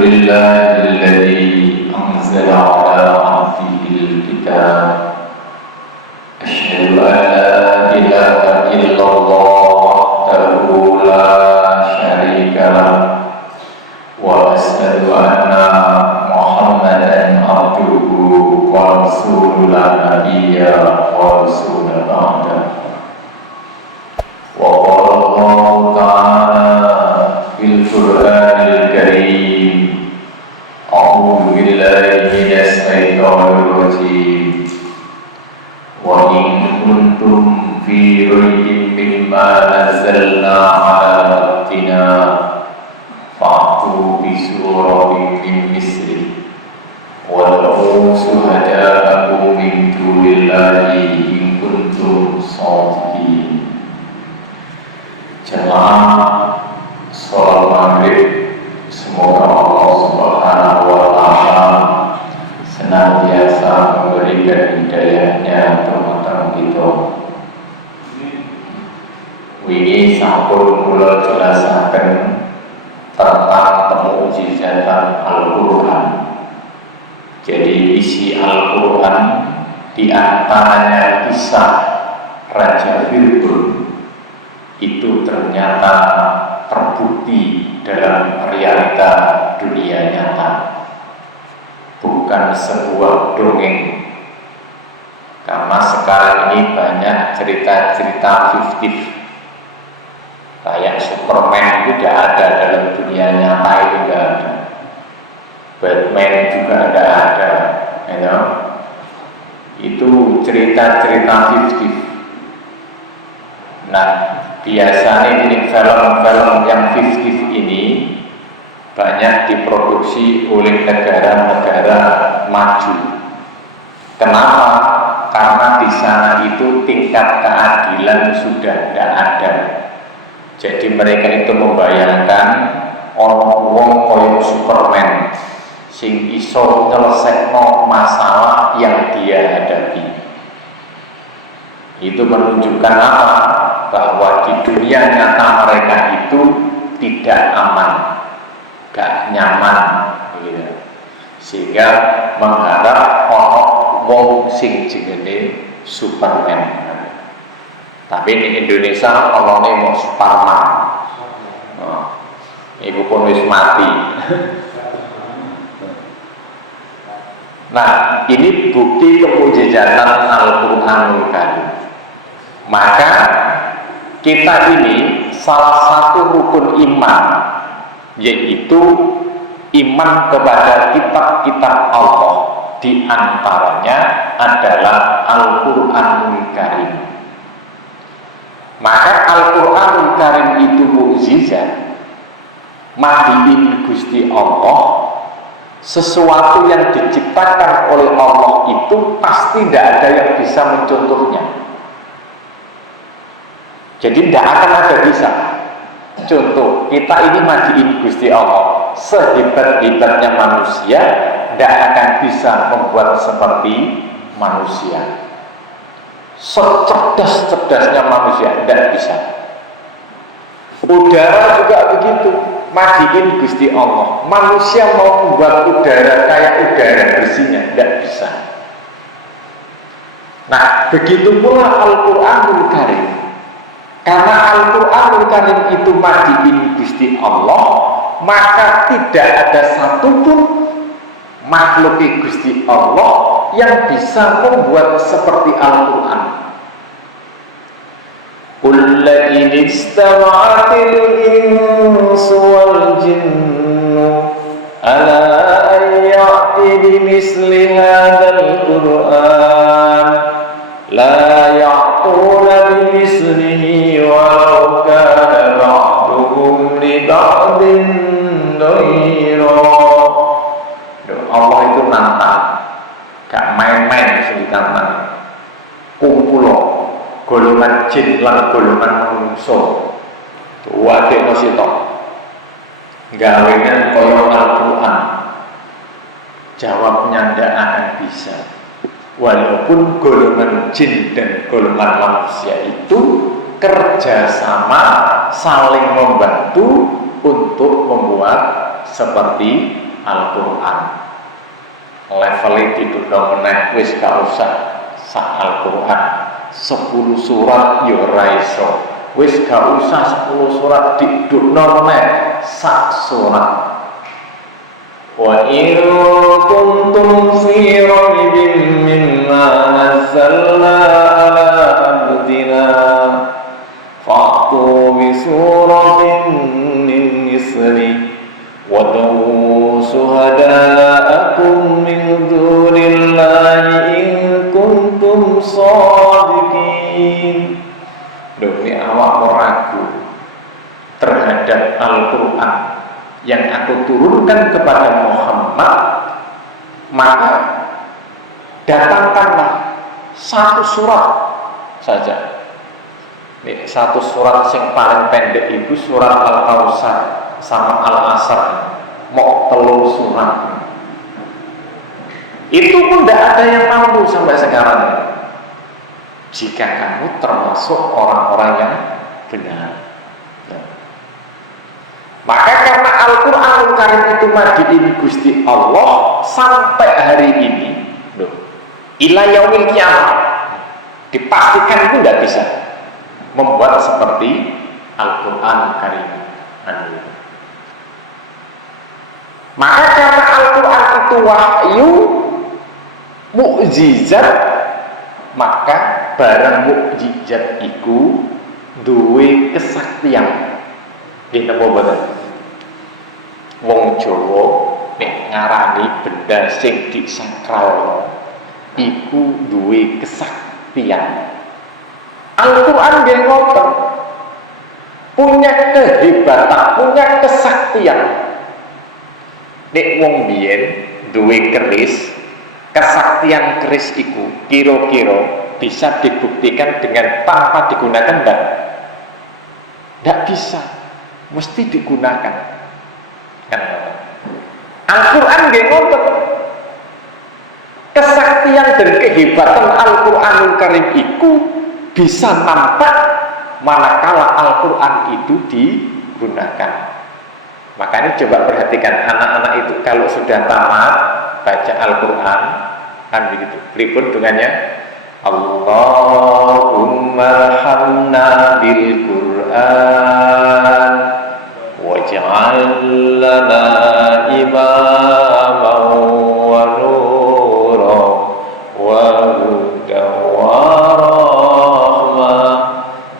لله الذي أنزل على عبده الكتاب أشهد أن لا إله إلا الله وحده لا شريك له وأشهد أن محمدا عبده ورسوله لا نبي ورسول بعده. وقال الله تعالى في القرآن الكريم أعوذ بالله من الشيطان الرجيم وإن كنتم في ريب مما نزلنا على عبدنا فأتوا بسورة من مثله وادعوا شهداءكم من دون الله إن كنتم صادقين. Jemaah sholat maghrib, semoga Allah Subhanahu wa Ta'ala senantiasa memberikan hidayahnya teman-teman kita. Wingi sampun kula jelasaken tentang mukjizatan Al-Quran. Jadi isi Al-Quran diantaranya kisah Raja Fir'aun itu ternyata terbukti dalam realita dunia nyata, bukan sebuah dongeng. Karena sekarang ini banyak cerita-cerita fiktif, kayak Superman itu tidak ada dalam dunia nyata, itu tidak ada. Batman juga tidak ada, you know? Itu cerita-cerita fiktif. Nah, biasanya ini film-film yang fiktif ini banyak diproduksi oleh negara-negara maju. Kenapa? Karena di sana itu tingkat keadilan sudah tidak ada. Jadi mereka itu membayangkan orang-orang koyo Superman sing iso nyelesekno masalah yang dia hadapi. Itu menunjukkan apa? Bahwa di dunia nyata mereka itu tidak aman, gak nyaman, gitu. Sehingga mengharap orang wong sing jenenge Superman. Tapi di Indonesia orangnya mau Superman. Ibu pun wis mati. Nah, ini bukti kemujizatan Al-Quranul Karim. Maka kita ini salah satu rukun iman, yaitu iman kepada kitab-kitab Allah. Di antaranya adalah Al-Quranul Karim. Maka Al-Quranul Karim itu mukjizat, madiin Gusti Allah. Sesuatu yang diciptakan oleh Allah itu pasti tidak ada yang bisa mencontohnya. Jadi tidak akan ada bisa. Contoh, kita ini madiin Gusti Allah, sehebat-hebatnya manusia tidak akan bisa membuat seperti manusia. Secerdas-cerdasnya manusia tidak bisa. Udara juga begitu, madiin Gusti Allah. Manusia mau membuat udara kayak udara bersihnya tidak bisa. Nah, begitu pula Al-Quranul Karim. Karena Al-Quranul Karim itu madiin Gusti Allah, maka tidak ada satupun makhluk Gusti Allah yang bisa membuat seperti Al-Quran. Qul la in istama'atil insu wal jinnu ala an ya'ti bimithli hadzal Qur'an la ya'tuna bimithlihi walau kana ba'duhum li ba'din dhahira. Allah itu nantang, gak main-main sedikit-sedikit. Kumpulo golongan jin lan golongan manusia wadek nosito gawean koyo Al-Quran, jawabnya tidak akan bisa. Walaupun golongan jin dan golongan manusia itu kerjasama saling membantu untuk membuat seperti Al-Qur'an. Levelnya diduduk meneh wis gak usah sak Al-Qur'an 10 surat yo ora iso, wis gak usah 10 surat diduduk meneh sak surat. Wa in kuntum fi raibin mimma nazzalna ala abdina fa'tu bi suratin min misli wad'u suhada'akum min dunillahi in kuntum shadiqin. Demi awak ragu terhadap Al-Qur'an yang aku turunkan kepada Muhammad, maka datangkanlah satu surat saja. Ini satu surat yang paling pendek itu surat Al-Kautsar sama Al-Asr, mau 3 surat. Itu pun tidak ada yang mampu sampai sekarang. Jika kamu termasuk orang-orang yang benar. Maka karena Al-Qur'anul Karim itu madiin Gusti Allah sampai hari ini, ila yaumil qiyamah, dipastikan itu tidak bisa membuat seperti Al-Qur'anul Karim. Maka karena Al-Qur'an itu wahyu mukjizat, maka barang mukjizat iku duwe kesaktian. Nggih napa mboten? Wong Jawa nek ngarani benda sing disakral iku duwe kesaktian. Al-Qur'an nggih ngoten, punya kehebatan, punya kesaktian. Nek wong biyen duwe keris, kesaktian keris iku kira-kira bisa dibuktikan dengan tanpa digunakan tidak bisa, mesti digunakan. Kan Al-Qur'an nggih ngoten. Kesaktian dan kehebatan Al-Qur'anul Karim iku bisa nampak manakala Al-Qur'an itu digunakan. Makanya coba perhatikan anak-anak itu kalau sudah tamat baca Al-Qur'an kan begitu. Pripun dengannya? Allahumma arhamna bil Qur'an waj'al lana imaman wa nuran wa hudan wa rahmah,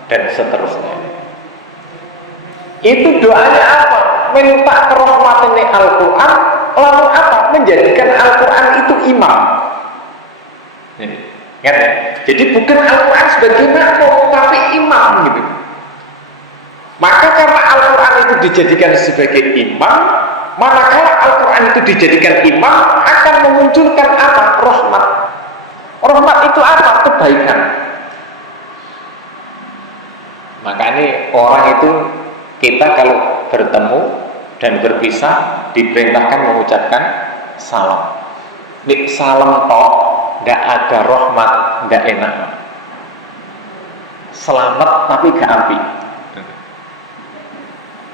dan seterusnya. Itu doanya apa? Minta kerahmatan Al-Qur'an, lalu apa? Menjadikan Al-Qur'an itu imam. Ingat ya? Jadi bukan Al-Qur'an sebagai makmum, tapi imam gitu. Maka karena Al-Qur'an itu dijadikan sebagai imam, manakala Al-Qur'an itu dijadikan imam akan memunculkan apa? Rahmat. Rahmat itu apa? Kebaikan. Makanya orang itu, kita kalau bertemu dan berpisah diperintahkan mengucapkan salam. Nek salam tok, tidak ada rahmat, tidak enak. Selamat tapi gak api.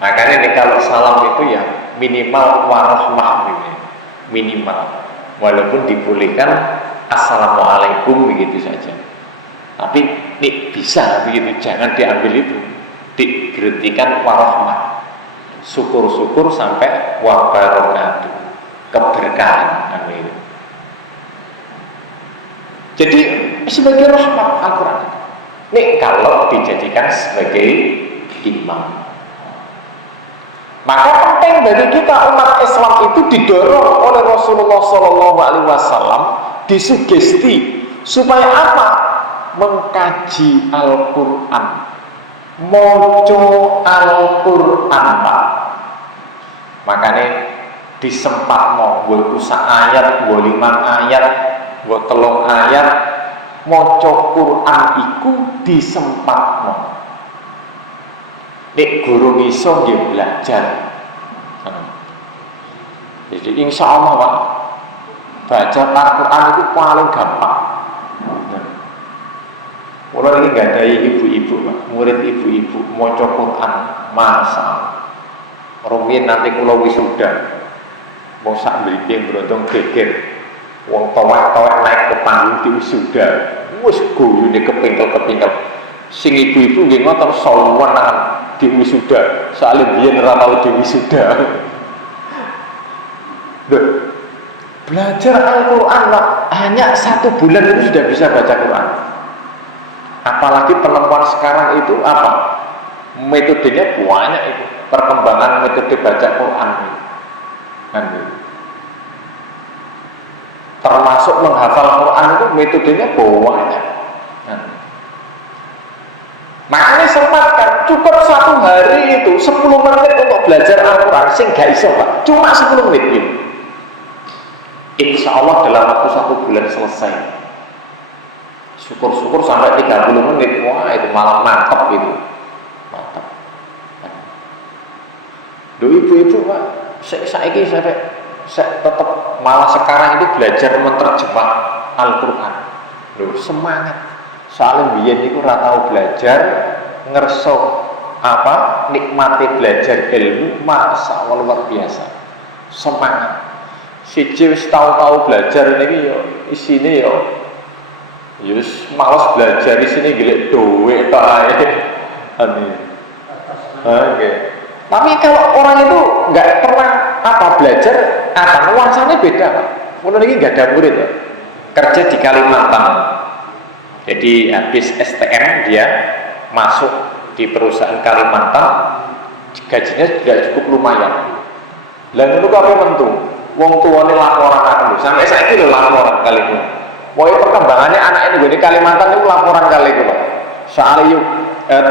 Makanya nih kalau salam itu ya minimal warahmah, minimal. Walaupun dibolehkan assalamualaikum begitu saja. Tapi nih bisa begitu, jangan diambil itu, diberhentikan warahmah. Syukur-syukur sampai wabarakatuh, keberkahan itu. Jadi sebagai rahmat Al-Quran. Nih kalau dijadikan sebagai imam, maka penting bagi kita umat Islam itu didorong oleh Rasulullah SAW, disugesti supaya apa? Mengkaji Al-Quran, moco Al-Quran, Pak. Makanya disempat mau gue sak ayat, gue 5 ayat, gue 3 ayat, moco Quran iku disempat mau. Nek guru iso nggih belajar. Jadi insya Allah Pak, baca Al-Quran itu paling gampang. Mulai ini nggak ada ibu-ibu Pak, murid ibu-ibu moco Quran masa. Rumiyin nanti kula wisuda. Wong sak mriki brondong geger. Wong towek-towek naik ke panggung di wisuda. Wis guyune kepingkel-kepingkel. Sing ibu-ibu nggih ngoten sawenang di wisuda. Soale biyen ora tau di wisuda. Loh, belajar Al-Quran hanya 1 bulan itu sudah bisa baca Quran. Apalagi penemuan sekarang itu apa? Metodenya banyak itu. Perkembangan metode baca Quran kan gitu. Termasuk menghafal Quran itu metodenya banyak kan. Makanya sempatkan cukup 1 hari itu 10 menit untuk belajar Al-Quran sing gak iso Pak, cuma 10 menit gitu. Insya Allah dalam waktu 1 bulan selesai. Syukur-syukur sampai 30 menit, wah itu malah mantap gitu, mantap. Loh ibu-ibu Pak, saiki saya tetap malah sekarang itu belajar menerjemah Al-Quran. Loh semangat. Soalnya biyen niku ora tau belajar, ngerso apa nikmati belajar ilmu, masa Allah luar biasa. Semangat. Siji wis tau belajar niki yo isine yo wis males belajar isine golek dhuwit tok ae. Oke. Tapi kalau orang itu nggak pernah belajar, nuansanya beda Pak. Mulai ini nggak ada murid Pak. Kerja di Kalimantan. Jadi habis STM dia masuk di perusahaan Kalimantan, gajinya juga cukup lumayan. Lalu itu apa mentu? Wong tuane laporan aku, sampai saya itu laporan kali itu. Woi perkembangannya anak ini di Kalimantan itu laporan kali itu. Soal yuk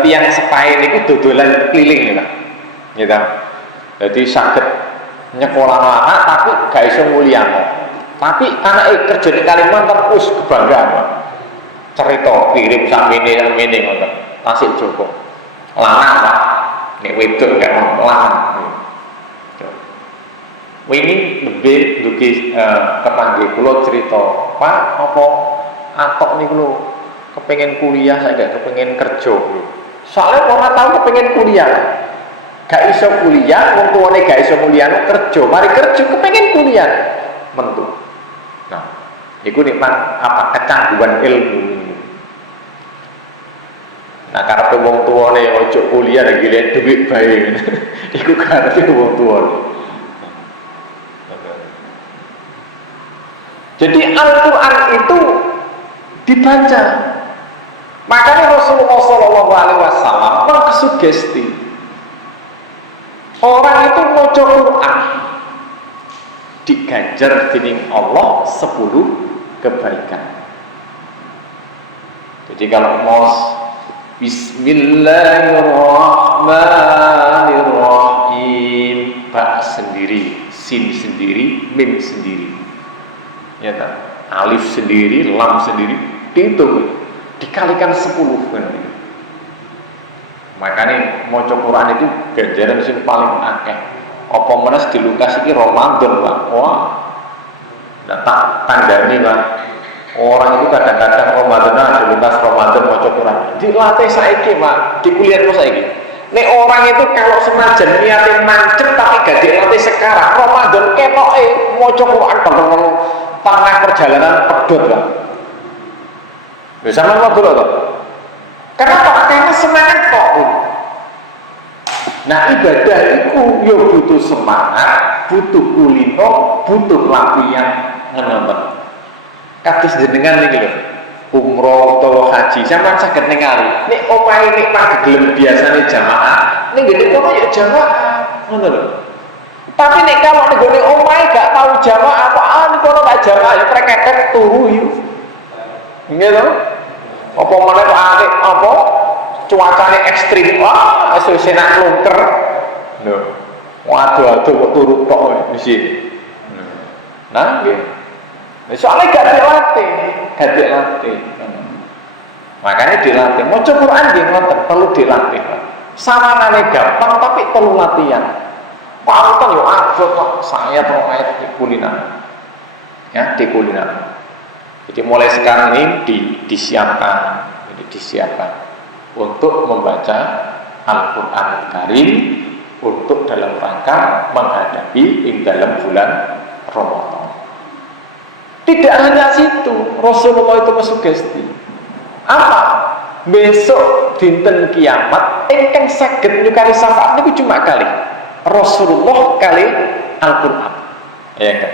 tiang sepain itu dodolan keliling gitu. Gitu. Jadi sakit nyekolah anak tapi gak iso mulyano. Tapi anak kerja di Kalimantan us kebanggaan Pak. Cerita kirim samene ngoten. Tasik Joko. Lanang Pak. Nek wedok gak lanang. Wingi lebih dugi kepanggih kula cerita, Pak apa atok niku lho kepengin kuliah saya gak kepengin kerja lho. Soalnya ora tau kepengin kuliah. Gak iso kuliah, wong tuane gak iso mulyano kerja, mari kerja kepengin kuliah mentu. Nah, iku nikmat apa kecanduan ilmu. Nah, karepe wong tuane ojo kuliah lagi golek dhuwit bae. Iku karepe wong tuane. Jadi Al-Quran itu dibaca. Makanya Rasulullah SAW mengkesugesti orang itu maca Quran diganjar dening Allah 10 kebaikan. Jadi kalau mau Bismillahirrahmanirrahim, ba sendiri, sin sendiri, mim sendiri. Ya tak? Alif sendiri, lam sendiri, dihitung, dikalikan 10 kan. Makanya maca Quran itu ganjaran sing paling akeh. Apa menes dilungkas iki Ramadan, Pak. Wah. Nah, tak tandani Pak. Orang itu kadang-kadang Ramadan dilungkas Ramadan maca Quran. Dilatih saiki, Pak. Di kuliahmu saiki. Nek orang itu kalau senajan niate mancep tapi gak dilatih sekarang, Ramadan ketoke maca Quran kalau tengah perjalanan pedot Pak. Bisa mana dulu toh? Kenapa? Karena semangat kok. Nah ibadah itu yo butuh semangat, butuh kulino, butuh latihan ngenoten. Kados jenengan niki lho. Umroh utawa haji sampean saged ningali. Nek omahe nek pagelem biasane jamaah, ning ngene kono ya jamaah. Ngono lho. Tapi nek kalau ning gone omahe gak tahu jamaah apa ning kono gak jamaah ya preketek turu yo. Nggih lho. Apa meneh kok atik apa cuacane ekstrim. Wah, esuk enak lungker. Lho. Waduh-waduh kok turu tok di sini. Nah, nggih. Soalnya gak dilatih. Makanya dilatih. Mau Quran nggih ngoten, perlu dilatih. Samanane gampang tapi perlu latihan. Pautan yo abot kok saya terus ayat di kuliner. Ya, di kuliner. Jadi mulai sekarang ini disiapkan untuk membaca Al-Qur'an Karim untuk dalam rangka menghadapi dalam bulan Ramadan. Tidak hanya situ, Rasulullah itu mensugesti apa? Besok dinten kiamat ingkang saged nyukari syafaat niku cuma kali Rasulullah kali Al-Qur'an. Ya kan?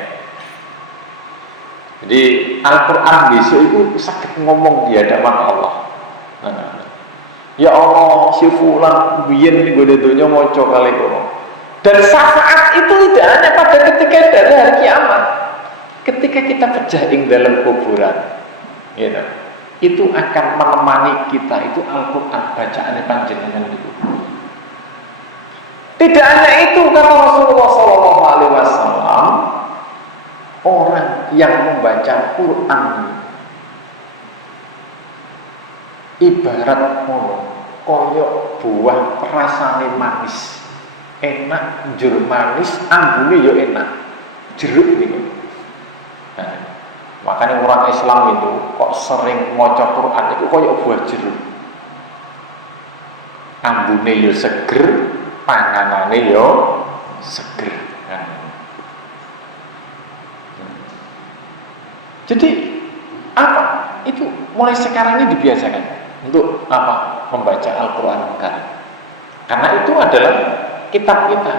Jadi Al-Qur'an besok itu saged ngomong di hadapan Allah. Ya Allah, si fulan biyen niku donya maca kali kono. Dan syafaat itu tidak hanya pada ketika dari hari kiamat. Ketika kita pecah ing dalam kuburan, gitu, itu akan menemani kita, itu Al-Quran bacaan panjenengan itu. Tidak hanya itu, kata Rasulullah SAW, orang yang membaca Quran ibarat koyok buah rasane manis, enak, jur manis, ambune yo enak, jeruk nih. Nah, makanya orang Islam itu kok sering maca Quran itu koyok buah jeruk. Ambune yo seger, panganane yo seger. Nah. Jadi apa? Itu mulai sekarang ini dibiasakan untuk apa? Membaca Al-Quran Karim. Karena itu adalah kitab kita.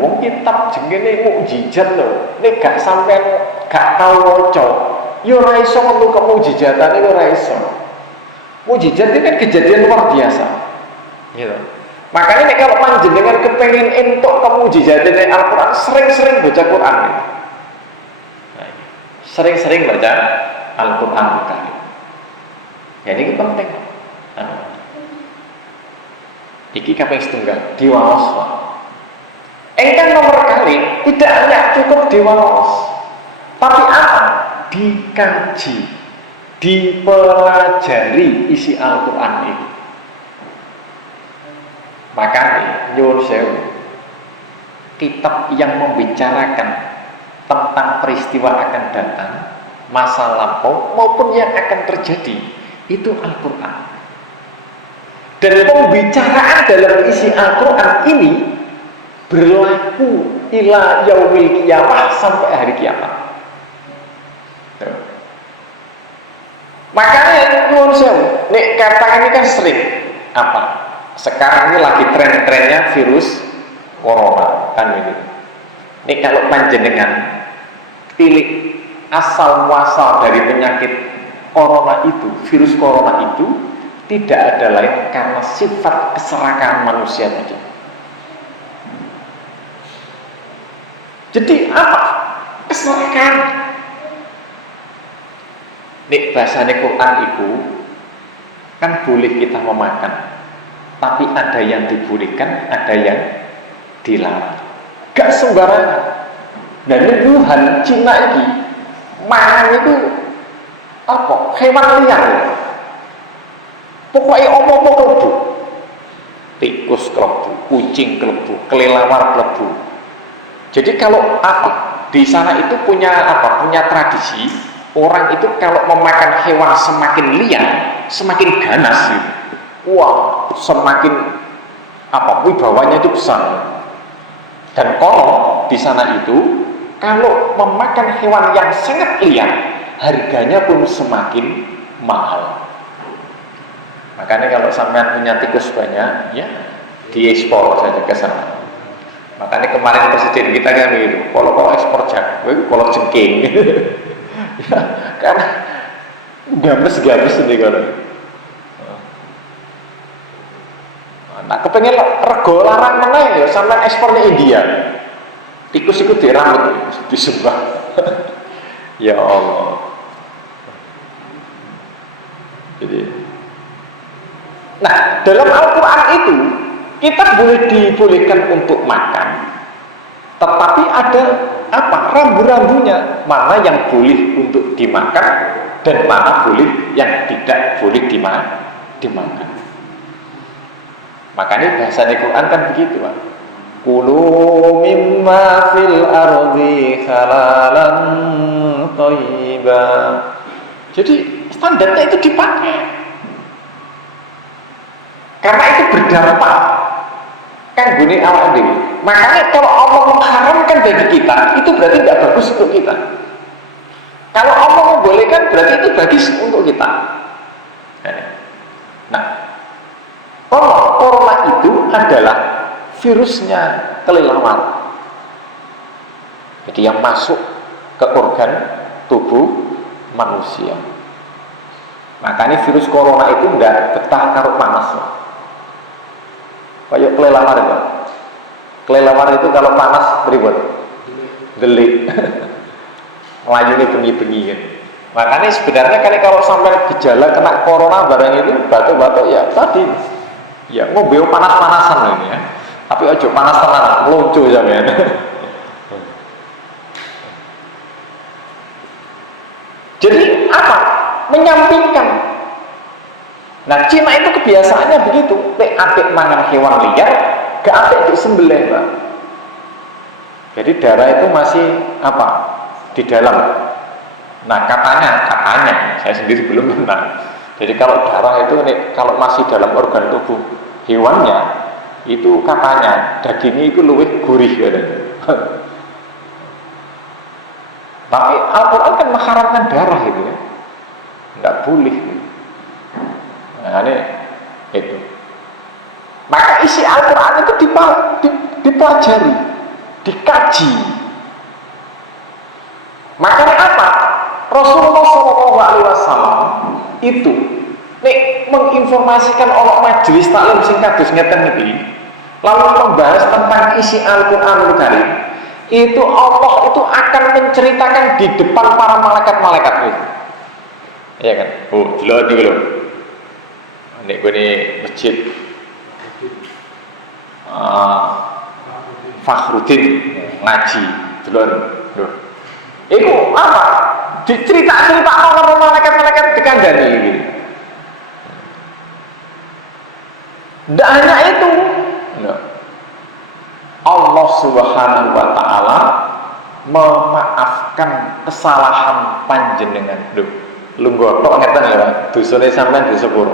Wong kitab jenenge mukjizat lho. Nek gak sampean gak tau waca, ya ora iso untuk kemujizatane ora iso. Mukjizat itu kan kejadian luar biasa. Gitu. Makanya nek kalau panjenengan kepengin entuk kemujizatane Al-Qur'an, sering-sering baca Quran. Sering-sering baca Al-Qur'an Karim. Ya ini penting. Iki kaping setunggal diwaos. Engkang nomor kali tidak hanya cukup diwaos, tapi apa? Dikaji, dipelajari isi Al-Quran ini. Makanya nyuwun sewu, kitab yang membicarakan tentang peristiwa akan datang, masa lampau maupun yang akan terjadi, itu Al-Quran. Dan pembicaraan dalam isi Al-Quran ini berlaku ila yaumil kiamah, sampai hari kiamat. Makanya nyuwun sewu, nek kata ini kan sering apa? Sekarang ini lagi tren-trennya virus corona kan ini. Nek kalau panjenengan pilih asal muasal dari penyakit corona itu, virus corona itu tidak ada lain karena sifat keserakahan manusia saja. Jadi apa? Keserakahan. Nek bahasane Quran itu kan boleh kita memakan, tapi ada yang dibolehkan, ada yang dilarang. Gak sembarangan. Dan Wuhan, Cina ini mangan itu apa? Hewan liar. Pokoknya opo-opo klebu. Tikus klebu, kucing klebu, kelelawar klebu. Jadi kalau apa? Di sana itu punya apa? Punya tradisi, orang itu kalau memakan hewan semakin liar, semakin ganas gitu. Wah, semakin apa? Wibawanya itu besar. Dan konon di sana itu kalau memakan hewan yang sangat liar, harganya pun semakin mahal. Makanya kalau sampean punya tikus banyak, ya diekspor saja ke sana. Makanya kemarin presiden kita kan begitu, kalau ekspor jagung, kalau jengking, ya, karena games ini kalau. Nah, kepengen rego larang meneh ya, sampean ekspornya India. Tikus itu dirambut, disembah. Ya Allah. Jadi, nah dalam Al-Quran itu kita dibolehkan untuk makan, tetapi ada apa? Rambu-rambunya, mana yang boleh untuk dimakan dan mana boleh yang tidak boleh dimakan. Makanya bahasa Al-Quran kan begitu, Pak. Kulu mimma fil ardi halalan thayyiba. Jadi standarnya itu dipakai. Karena itu berdampak. kan gune awak dhewe. Makanya kalau Allah mengharamkan bagi kita, itu berarti tidak bagus untuk kita. Kalau Allah membolehkan, berarti itu bagus untuk kita. Nah, corona itu adalah virusnya kelelawar. Jadi yang masuk ke organ tubuh manusia. Makanya virus corona itu enggak betah karo panas. Kayak kelelawar itu. Kelelawar itu kalau panas beribut, delik. Melayuni bengi-bengi kan. Makanya sebenarnya kalau sampai gejala kena corona barang itu batuk-batuk ya tadi. Ya ngombe panas-panasan ini ya. Tapi ojo panas tenan, melonco sampean. Jadi apa? Menyampingkan. Nah, Cina itu kebiasaannya begitu. Nek apik mangan hewan liar, gak apik disembelih, Pak. Jadi darah itu masih apa? Di dalam. Nah, katanya, saya sendiri belum pernah. Jadi kalau darah itu kalau masih dalam organ tubuh hewannya, itu katanya dagingnya itu lebih gurih katanya. Tapi Al-Quran kan mengharamkan darah itu ya, nggak boleh. Nah, ini itu. Maka isi Al-Quran itu dipelajari, dikaji. Makanya apa? Rasulullah SAW itu menginformasikan oleh majelis taklim sing kados ngeten iki, lalu membahas tentang isi Al-Qur'anul Karim. Itu Allah itu akan menceritakan di depan para malaikat-malaikat itu. Iya kan? Oh, delok iki lho. Nek gone masjid Fakhruddin ngaji, delok lho. Iku apa? Cerita-cerita orang malaikat-malaikat dikandani gitu. Tidak hanya itu, Allah Subhanahu wa Ta'ala memaafkan kesalahan panjenengan. Lu gotok ngeten ya Pak, dosane sampean di sepuro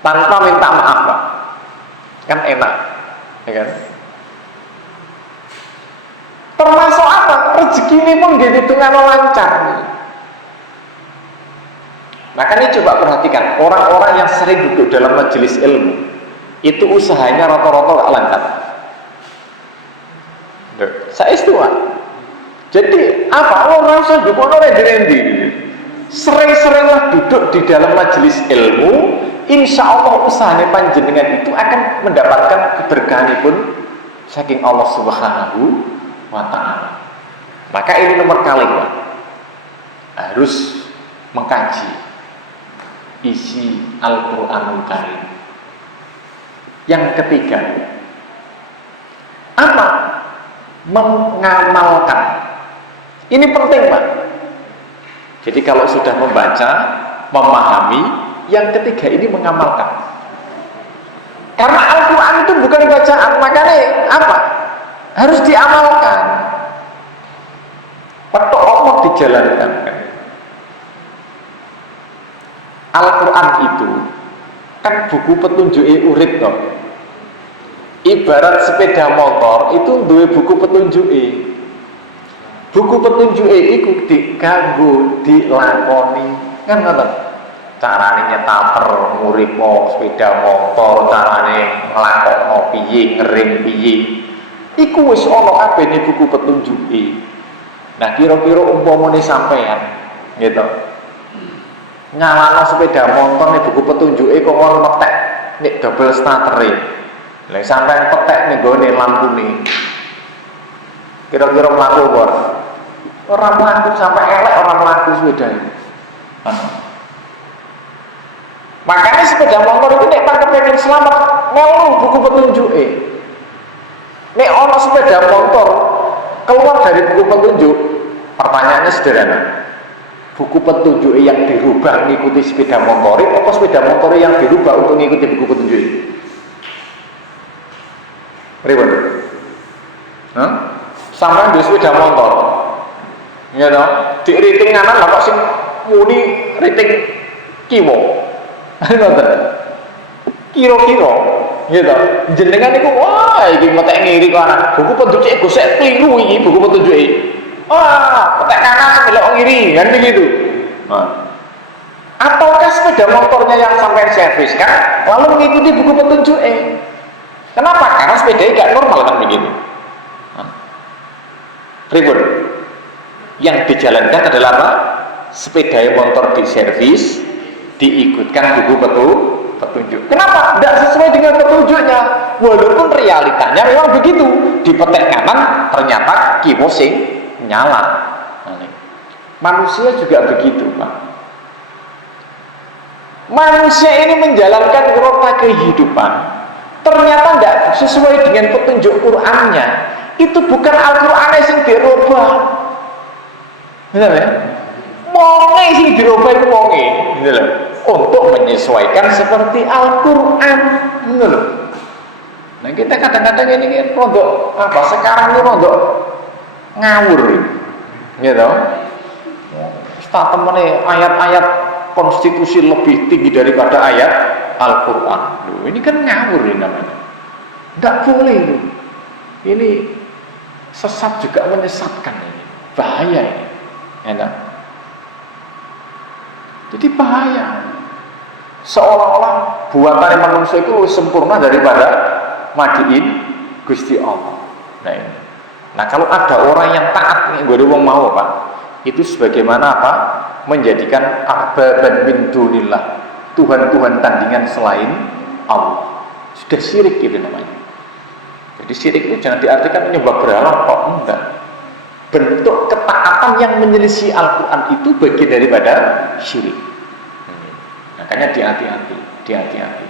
tanpa minta maaf Pak, kan enak, ya kan? Termasuk apa? Rezeki ini pun hitungan lancar. Makanya coba perhatikan orang-orang yang sering duduk dalam majelis ilmu, itu usahanya rata-rata gak lancar. Saya istiwa. Jadi apa? Orang usah duduk rendi-rendi. Sering-seringlah duduk di dalam majelis ilmu, insya Allah usahanya panjenengan itu akan mendapatkan keberkahan pun saking Allah Subhanahu wa Ta'ala. Maka ini nomor kali Pak, harus mengkaji isi Al-Qur'anul Karim. Yang ketiga, apa? Mengamalkan. Ini penting Pak. Jadi kalau sudah membaca, memahami, yang ketiga ini mengamalkan. Karena Al-Quran itu bukan bacaan, makanya apa? Harus diamalkan. Petok Allah dijalankan. Al-Quran itu kan buku petunjuk urip toh. Ibarat sepeda motor itu duwe buku petunjuk. Buku petunjuk itu diganggu, dilakoni, kan ngoten. Carane nyetaper nguripo sepeda motor, carane nglakokno piye, ngerem piye. Iku wis ana kabeh buku petunjuk. Nah, kira-kira umpamane sampean gitu. Nyalano sepeda motor nih buku petunjuke kok ora metek nek double starter-e. Lah sampean petek nih gone lampune. Kira-kira mlaku apa? Ora mlaku sampai elek ora mlaku sepeda iki. Makanya sepeda motor itu nek pengen selamat melu buku petunjuke. Nek ana sepeda motor keluar dari buku petunjuk, pertanyaannya sederhana. Buku petunjuk yang dirubah mengikuti sepeda motor atau sepeda motor yang dirubah untuk mengikuti buku petunjuk ini? Ribet. Sampai di sepeda motor, ya dong. Di rating kanan lah kok sing muni rating kiwo. Kira-kira gitu. Jenengan iku wah iki metek ngiri kok anak. Buku petunjuk gosek keliru iki buku petunjuk iki. Wah, petek kanan sebelah ngiri kan begitu. Nah. Ataukah sepeda motornya yang sampai servis kan lalu mengikuti buku petunjuk kenapa? Karena sepeda gak normal kan begitu. Nah. Ribut. Yang dijalankan adalah apa? Sepeda motor di servis diikutkan buku petunjuk. Kenapa? Tidak sesuai dengan petunjuknya. Walaupun realitanya memang begitu. Dipetek kanan ternyata kipas nyala. Manusia juga begitu, Pak. Manusia ini menjalankan roda kehidupan ternyata tidak sesuai dengan petunjuk Qur'annya. Itu bukan Al-Qur'an yang dirubah. Benar ya? Wonge sing dirubah itu wonge, gitu loh. Untuk menyesuaikan seperti Al-Qur'an, gitu loh. Nah, kita kadang-kadang ini rodok apa sekarang ini rodok ngawur. Gitu. Statementnya ayat-ayat konstitusi lebih tinggi daripada ayat Al-Qur'an. Loh, ini kan ngawur ini namanya. Tidak boleh itu. Ini sesat juga menyesatkan ini. Bahaya ini. Enak. Jadi bahaya. Seolah-olah buatan manusia itu lebih sempurna daripada madiin Gusti Allah. Nah ini. Nah kalau ada orang yang taat nih, gue mau Pak, itu sebagaimana apa? Menjadikan arbaban min dunillah, Tuhan-Tuhan tandingan selain Allah. Sudah syirik gitu namanya. Jadi syirik itu jangan diartikan menyembah berhala kok, enggak. Bentuk ketaatan yang menyelisih Al-Quran itu bagian daripada syirik. Makanya hati-hati.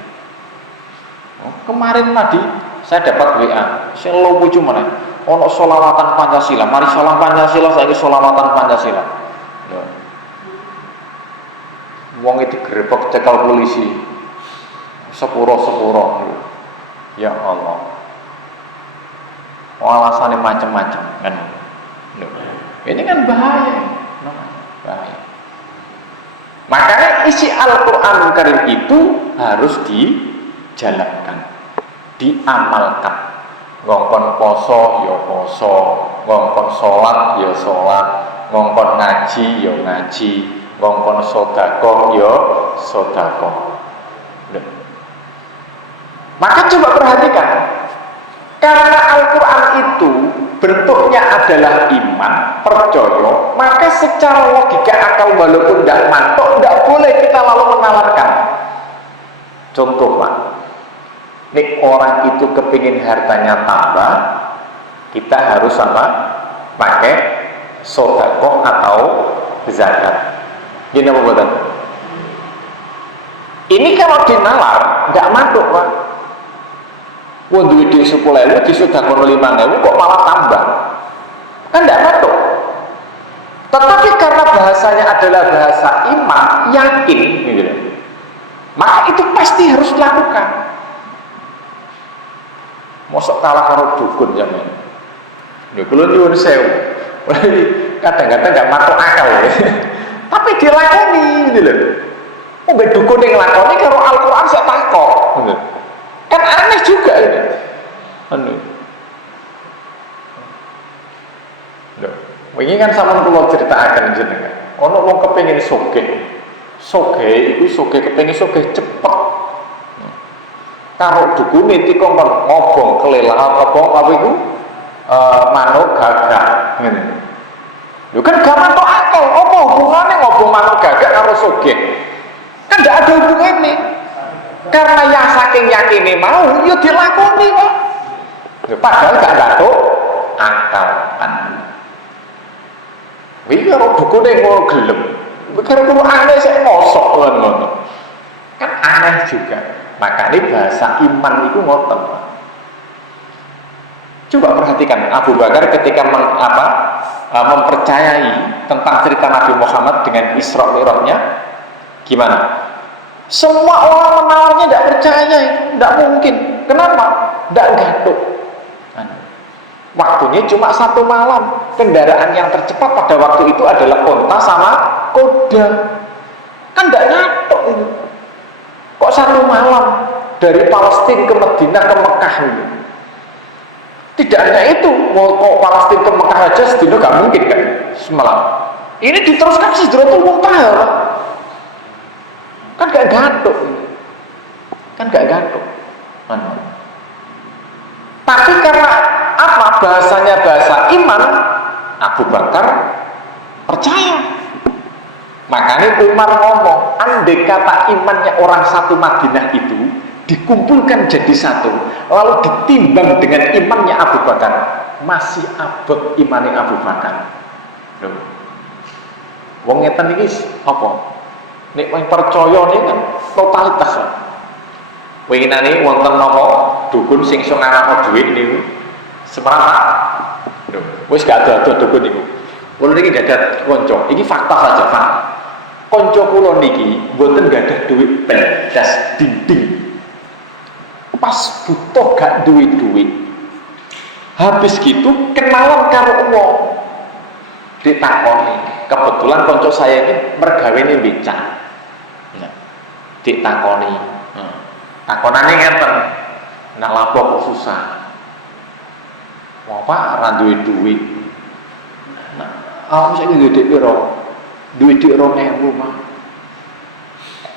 Oh, kemarin tadi saya dapat WA, saya lucu mana? Ono sholawatan Pancasila, mari sholat Pancasila, saya sholawatan Pancasila. Wong itu digerebek cekal polisi, sepuro. Ya Allah, alasannya macam-macam kan. Ini kan bahaya. Makanya isi Al-Quranul Karim itu harus dijalankan, diamalkan. Ngongkon poso ya poso, ngongkon sholat ya sholat, ngongkon ngaji ya ngaji, ngongkon sedekah ya sedekah. Maka coba perhatikan, karena Al-Quran itu bentuknya adalah iman, percaya, maka secara logika akal walaupun tidak mantok, tidak boleh kita lalu menawarkan. Contoh Pak, nih orang itu kepingin hartanya tambah, kita harus apa? Pakai sedekah atau zakat. Gini apa buatan? Ini kalau dinalar, tidak mantok Pak. Wong duwe dhuwit 10.000 disodakon 5.000 kok malah tambah. Kan tidak masuk. Tetapi karena bahasanya adalah bahasa iman, yakin gitu. Maka itu pasti harus dilakukan. Mosok kalah karo dukun zaman. Lho kula nyuwun sewu. Kadang-kadang enggak masuk akal ya. Tapi dilakoni gitu loh. Wong dukun yang nglakoni karo Al-Qur'an sak takok gitu. Kan aneh juga ini. Wingi kan sampean kula critakaken jenengan. Ana wong kepengin sugih. Sugih iku sugih kepengin sugih cepet. Karo dukune dikongkon ngobong kelelah apa iku? Manuk gagak ngene. Lho kan gak mantuk akal. Apa hubungannya ngobong manuk gagak karo sugih? Kan ndak ada hubungannya. Karena yang saking yakinnya mau, ya dilakoni Pak. Padahal gak gatuk akal kan. Wih kalau dukune ngono gelem. Kira-kira aneh saya ngosok kan ngono. Kan aneh juga. Makanya bahasa iman itu ngoten Pak. Coba perhatikan Abu Bakar ketika mempercayai tentang cerita Nabi Muhammad dengan Isra Mi'rajnya gimana? Semua orang menawarnya tidak percaya, tidak mungkin. Kenapa? Tidak gaduh. Waktunya cuma 1 malam. Kendaraan yang tercepat pada waktu itu adalah onta sama kuda. Kan tidak gaduh ini. Kok 1 malam? dari Palestina ke Madinah ke Mekah ini. Tidak hanya itu, mau Palestina ke Mekah aja sedino gak mungkin kan semalam. Ini diteruskan Sidratul Muntaha. Kan gak gantung. Tapi karena apa? Bahasanya bahasa iman, Abu Bakar percaya. Makanya Umar ngomong, andai kata imannya orang satu Madinah itu dikumpulkan jadi satu, lalu ditimbang dengan imannya Abu Bakar, masih abot imannya Abu Bakar. Loh. Wong ngeten iki apa? Nek wong percaya nih kan totalitas. Winginane wonten napa dukun sing iso ngarakno dhuwit niku semerata. Lho, wis gak ada dukun niku. Kula niki gak ada kanca, iki fakta saja, Pak. Kanca kula niki mboten gadah dhuwit belas dinding. Pas butuh gak duwe duit. Habis gitu kenalan karo wong. Ditakoni, kebetulan kanca saya ini mergawene becak. Nah, ditakoni. Takonane ngeten. Nah, lapo kok susah. Wah, Pak, ora duwe duit. Nah, aku saiki duwe duit piro? Duwe duit 2.000, Pak.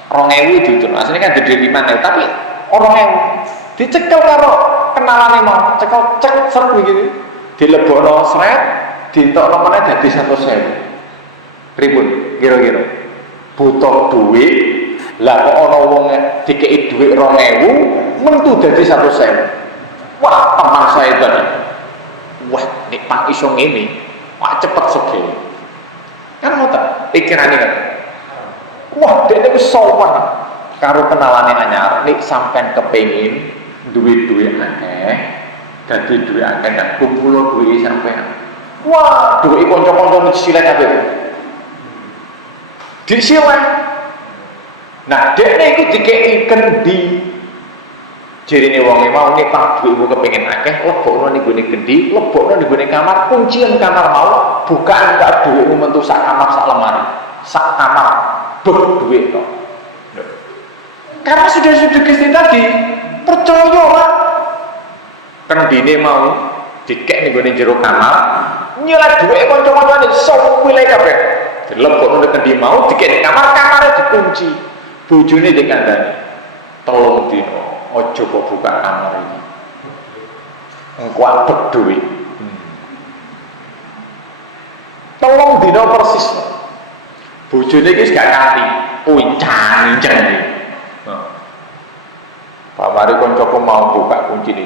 2.000 itu asline kan duit 5.000, tapi 2.000 dicekel karo kenalane mau, cekel cek ser begini. Dilebokno sret, dintokno meneh dadi 100.000. Pripun kira-kira? Butuh duit, lah kok ana wong dikeki duit 2.000, mentu dadi 100.000. Wah, teman saya tadi. Wah, nek Pak iso ngene, Pak cepet sugih. Kan ngoten, pikirane kan. Wah, dene wis sowan karo kenalane anyar, nek sampean kepengin duit-duit akeh, dadi duit akeh dan kumpul duit sampean. Wah, duit kanca-kanca disilek kabeh. Disilek. Nah, dekne iku dikeki kendi. Jarine wonge mau nek Pak duitmu kepengin akeh, lebokno ning gone kendi, lebokno ning gone kamar, kuncian kamar mau, bukaan tak duitmu mentu sak kamar sak lemari. Sak kamar bek duit to. Karena sudah Gusti tadi percaya lah. Kendine mau dikek ning gone jero kamar, nyelak duit kanca-kancane sok milih kabeh. Dilebokno ning kendi mau dikek ning kamar, kamare dikunci. Bojone dikandani. 3 dina aja kok buka kamar ini. Engko abet duit. 3 dina persis. Bojone iki gak ngerti, puncang-puncang iki. Pak mari kancaku mau buka kunci ini.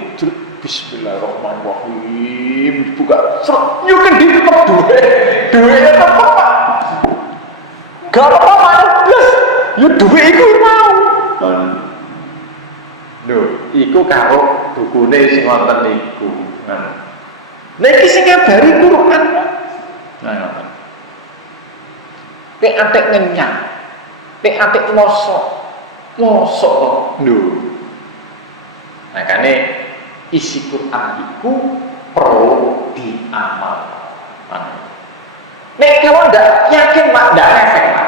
Bismillahirrahmanirrahim. Buka. Sret, yo kan ditep duit. Duitnya tetep, Pak. Gak apa-apa, plus. Yo duit iku mau. Lho, iku karo dukune sing wonten niku. Nah, iki sing ngabari Quran. Nah, ngoten. Nek atik ngenyang, nek atik mosok kok. Lho. Makane isi Quran iku perlu diamal. Nek kalau ndak yakin mak ndak efek mak.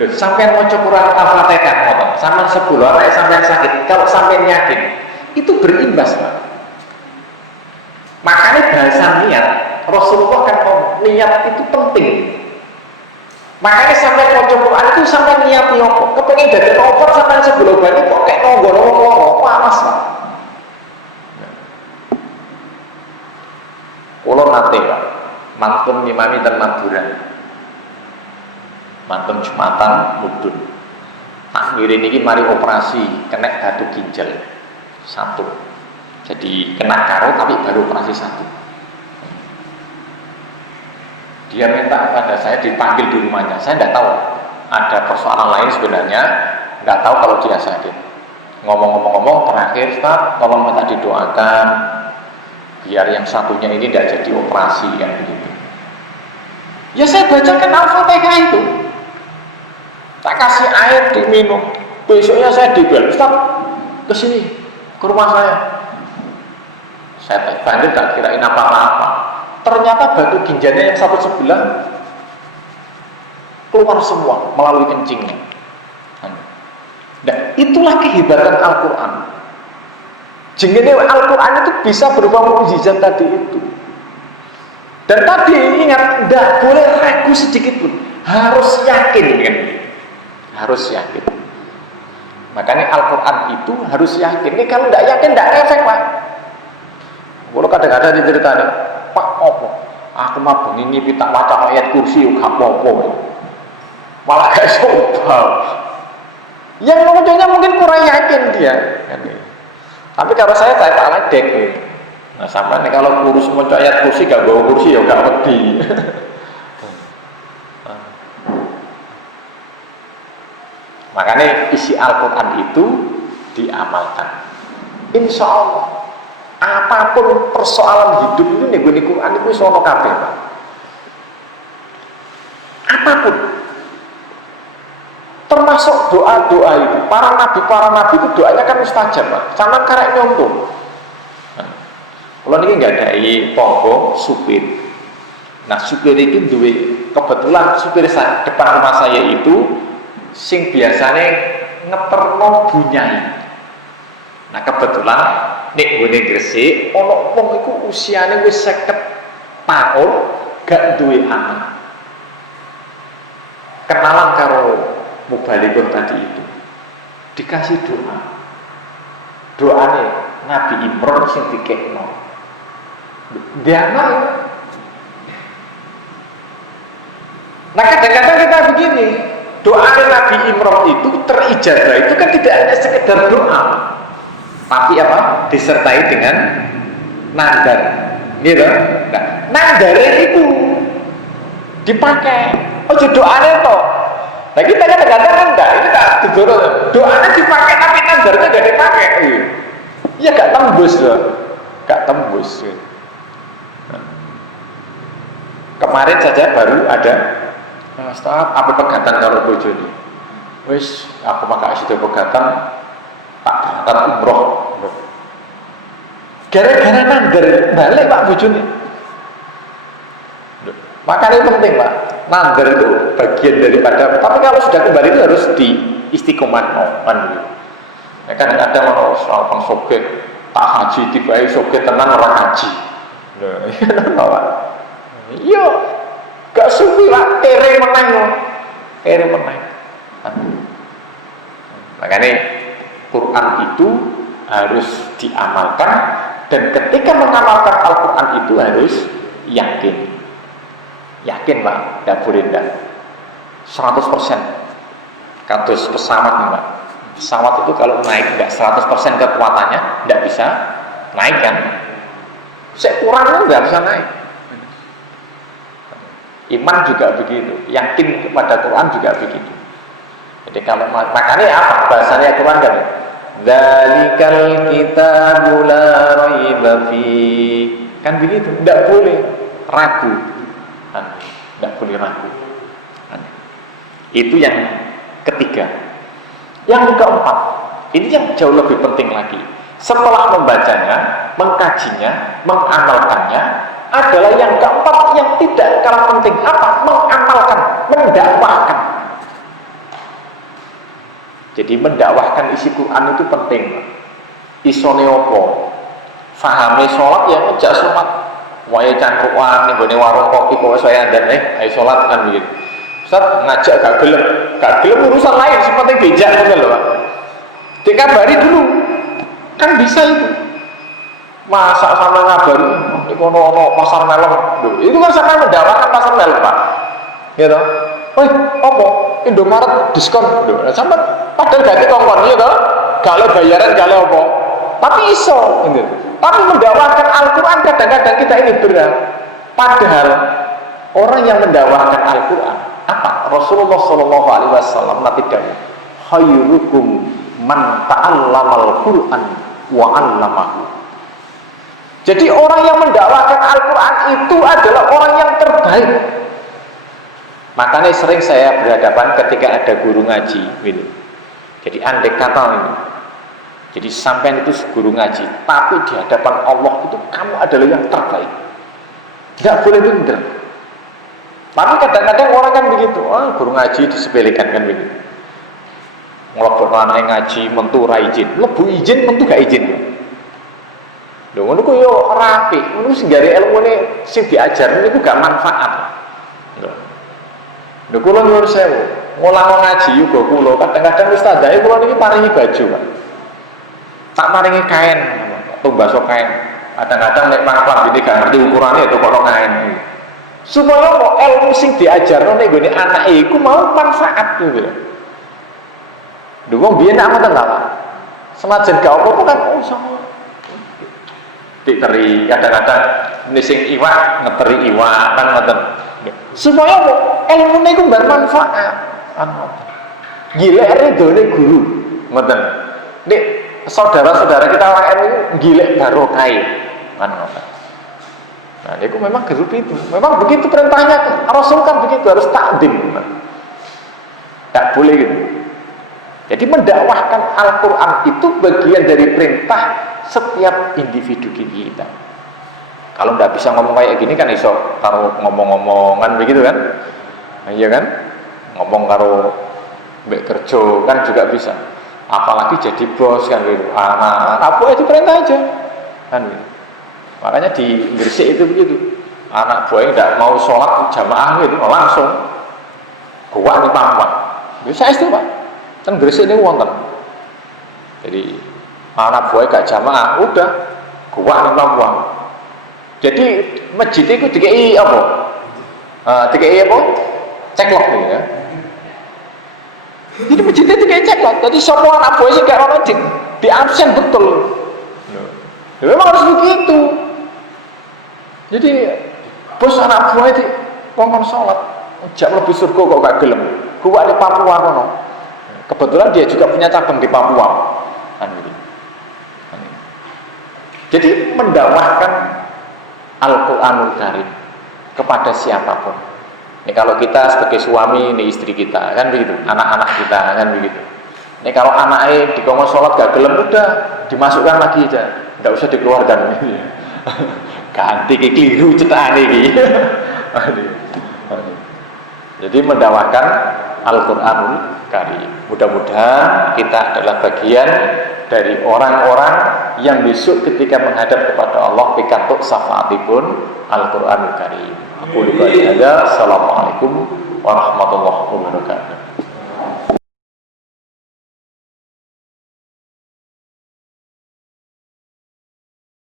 Lho, sampean maca Quran Al-Fatihah ngoten, sampean 10 nek sampean sakit, kalau sampean yakin itu berimbas, Pak. Makanya bahasa niat Rasulullah kan ngomong, niat itu penting. Makanya sampai maca Quran itu sampai niat apa? Kepengin dadi obat sampean sebelum bani kok kayak nonggo-nonggo panas, Pak. Kula nate, Pak, mantun ngimami ten Madura. Mantun Jumatan mudun. Tak ngiring iki mari operasi kena batu ginjal 1. Jadi kena karo tapi baru operasi 1. Dia minta pada saya dipanggil di rumahnya. Saya tidak tahu ada persoalan lain sebenarnya, tidak tahu kalau dia sakit. Ngomong-ngomong terakhir, Ustaz, tolong minta didoakan biar yang satunya ini tidak jadi operasi kan begitu. Ya saya bacakan Al-Fatihah itu. Tak kasih air diminum. Besoknya saya dibel, Ustaz, ke sini, ke rumah saya. Saya bandel tak kirain apa-apa. Ternyata batu ginjalnya yang satu sebelah keluar semua melalui kencingnya. Nah, itulah kehebatan Al-Quran. Jengene Al-Quran itu bisa berupa mukjizat tadi itu. Dan tadi ingat, tidak boleh ragu sedikit pun, harus yakin kan? Harus yakin. Makanya Al-Quran itu harus yakin. Ini kalau tidak yakin tidak efek, Pak. Kalau kadang-kadang diceritani, Pak, apa? Aku mah bengi ngipi tak maca ayat kursi yuk gak apa-apa. Malah gak coba. Yang mengucapnya mungkin kurang yakin dia. Tapi kalau saya tak ledek. Nah, sama nih kalau kurus maca ayat kursi gak bawa kursi ya gak wedi. Makanya isi Al-Quran itu diamalkan. Insya Allah apapun persoalan hidup ini nih Quran itu sono kabeh, Pak. Apapun, termasuk doa-doa itu. Para nabi itu doanya kan mustajab, Pak. Sama karek nyontoh. Kalau ini nggak ada tonggo supir. Nah supir itu duwe kebetulan supir saya, depan rumah saya itu sing biasanya ngeterno bunyai. Nah kebetulan nek ngene Gresik ana wong iku usiane wis 50 tahun gak duwe anak. Kenalan karo mubalighah tadi itu. Dikasih doa. Doane Nabi Imran sing dikekno. Diana. Nah kadang-kadang kita begini, doa Nabi Imran itu terijabah itu kan tidak hanya sekedar doa, tapi apa? Disertai dengan nadar, gitu. Nah, nadar itu dipakai. Oh, doanya toh. Nah kita kadang-kadang kan enggak, itu tak didorong. Doanya dipakai tapi nadarnya enggak dipakai. Iya, enggak tembus loh, enggak tembus. Nah, kemarin saja baru ada Ustaz, apa pegatan karo bojone? Wis, aku maka sudah pegatan tak berangkat umroh. Gara-gara nandar balik Pak bojone. Makanya penting Pak, nandar itu bagian daripada. Tapi kalau sudah kembali itu harus di istiqomah kan. Ya kadang-kadang ono soal pengsoge tak haji tiba-tiba soge tenan orang haji. Nah, iya Pak. Iya. Gak suwi lah, kere menang. Makanya Quran itu harus diamalkan. Dan ketika mengamalkan Al-Quran itu harus yakin. Yakin Pak, tidak boleh tidak 100%. Kados pesawat nih Pak. Pesawat itu kalau naik tidak 100% kekuatannya tidak bisa naik kan. Sekurangnya tidak bisa naik. Iman juga begitu, yakin kepada Quran juga begitu. Jadi kalau makanya apa bahasanya Quran kan? Dzalikal kitabu la raiba fi. Kan begitu, tidak boleh ragu. Tidak boleh ragu. Itu yang ketiga. Yang keempat, ini yang jauh lebih penting lagi. Setelah membacanya, mengkajinya, mengamalkannya, adalah yang keempat yang tidak kalah penting. Apa? Mengamalkan, mendakwahkan. Jadi mendakwahkan isi Quran itu penting. Isone opo? Fahame sholat yang ngejak sholat. Wae cangkruan nggone warung kopi kok saya ndan ayo sholat kan begitu. Ustaz ngajak gak gelem urusan lain seperti bejak ngono lho, Pak. Dikabari dulu. Kan bisa itu. Masa sama ngabari di kono pasar melon. Loh, itu kan sama mendakwahkan pasar melon, Pak. Gitu. Apa? Indomaret diskon. Loh, sama padahal ganti kongkon gitu. Gale bayaran gale apa? Tapi iso gitu. Tapi mendakwahkan Al-Qur'an kadang-kadang kita ini berat. Padahal orang yang mendakwahkan Al-Qur'an apa? Rasulullah sallallahu alaihi wasallam nanti dawuh, "Khairukum man ta'allamal Qur'an wa 'allamahu." Jadi orang yang mendakwahkan Al-Quran itu adalah orang yang terbaik. Makanya sering saya berhadapan ketika ada guru ngaji gitu. Jadi andai kata ini, jadi sampai itu guru ngaji, tapi di hadapan Allah itu kamu adalah yang terbaik. Tidak boleh minder. Tapi kadang-kadang orang kan begitu, guru ngaji disepelekan kan begitu. Ngelebok anake ngaji mentu ra izin, mlebu izin mentu gak izin. Lho ngono ku yo ora apik, ngono sing gare ilmune sing diajarne niku gak manfaat. Lho kula nyuwun sewu, ngulang ngaji uga kula kadang-kadang ustazahe kula niki paringi baju, Pak. Tak maringi kain, tumbaso kain. Kadang-kadang nek mangklap ini gak ngerti ukurannya itu kok kain. Supaya kok ilmu sing diajarno nek gone anake iku mau manfaat gitu. Lho wong biyen nak ngoten ta, Pak. Senajan gak apa-apa kan iso. Diteri kadang-kadang ini sing iwak ngeteri iwak kan ngoten. Supaya kok ilmune iku bermanfaat. Gilek ridone guru, ngoten. Nek saudara-saudara kita orang ilmu gilek barokah kan ngoten. Nah, itu memang grup itu. Memang begitu perintahnya. Rasul kan begitu, harus takdim. Tak boleh gitu. Jadi mendakwahkan Al-Quran itu bagian dari perintah setiap individu kita. Kalau nggak bisa ngomong kayak gini kan iso karo ngomong-ngomongan begitu kan? Nah, iya kan? Ngomong karo mbek kerja kan juga bisa. Apalagi jadi bos kan gitu. Anak buah itu perintah aja kan gitu. Makanya di Gresik itu begitu. Anak buahnya tidak mau sholat jamaah gitu langsung kuat nih pampat. Bisa itu Pak. Kan Gresik ini wonten. Jadi anak buahnya gak jamaah, udah kuat nih pampat. Jadi masjid itu dikei apa? Dikei apa? Ceklok nih ya. Jadi masjidnya dikei ceklok. Jadi semua anak buahnya gak orang masjid di absen betul. Memang harus begitu. Jadi bos anak buah itu ngomong sholat jak lebih surga kok gak gelem. Gua di Papua kono. Kebetulan dia juga punya cabang di Papua. Jadi mendakwahkan Al-Qur'anul Karim kepada siapapun. Ini kalau kita sebagai suami, ini istri kita kan begitu, anak-anak kita kan begitu. Ini kalau anaknya di ngomong sholat gak gelem udah dimasukkan lagi aja, tidak usah dikeluarkan. Ganti keliru cetane iki. Jadi mendakwahkan Al-Qur'anul Karim. Mudah-mudahan kita adalah bagian dari orang-orang yang besok ketika menghadap kepada Allah pikantuk syafaatipun Al-Qur'anul Karim. Aku lupa ada. Assalamualaikum warahmatullahi wabarakatuh.